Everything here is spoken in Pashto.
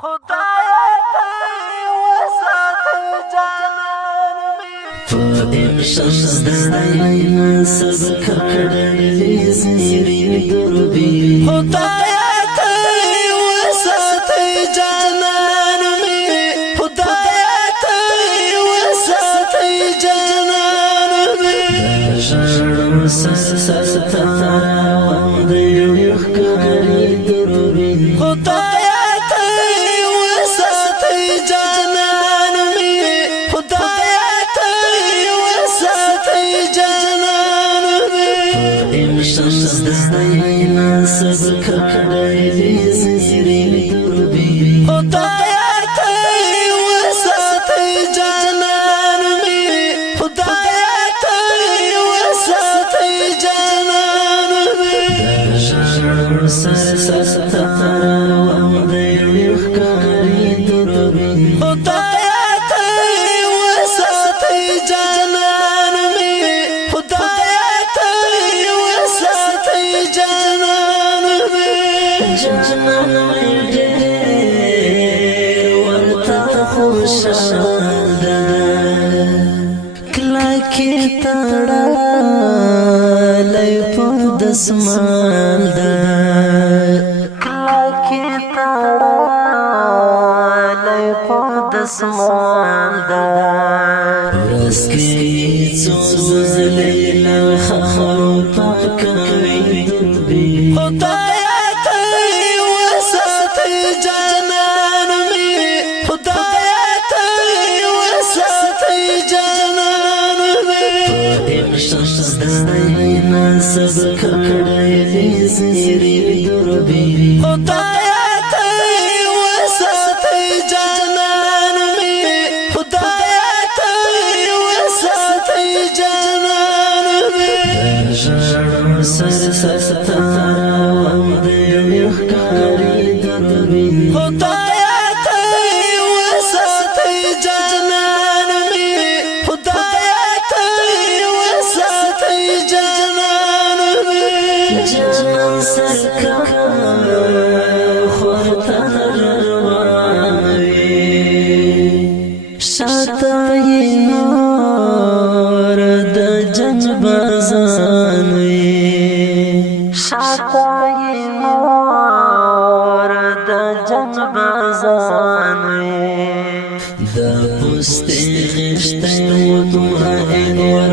خدایا ته وساتې جانان مې په شمس دړای نسب کړې زیری دربي خدایا ته وساتې جانان مې خدایا ته وساتې جانان مې شړم ستاره د یو ښکاري دربي خدایا ته وساتې جانان مې خدایا ته وساتې جانان مې شمس دړای نسب کړې زیری دربي خدایا ته وساتې جانان مې خدایا ته وساتې جانان مې شړم ستاره د یو ښکاري دربي خدایا ته وساتې جانان مې خدایا ته وساتې جانان مې جانان مې ډېر ورته خوشحال ده کله کې تړلی په دسمال ده کله کې تړلی په دسمال ده ورځ کې څو ځلې له خاورو پاکوي دربي خدایا ته وساتې جانان مې خدایا ته وساتې جانان مې شمس دړای نسب کړې زیری دربي خدایا ته وساتې جانان مې خدایا ته وساتې جانان مې شړم ستاره د یو ښکاري دربي خدایا ته وساتې جانان مې خدایا ته وساتې جانان مې جانان سرکار خورته روانوي شاته یې نور د جنګ بازان وي شاته یې نور د جنګ بازان وي د پوستې غشته مطمئن ور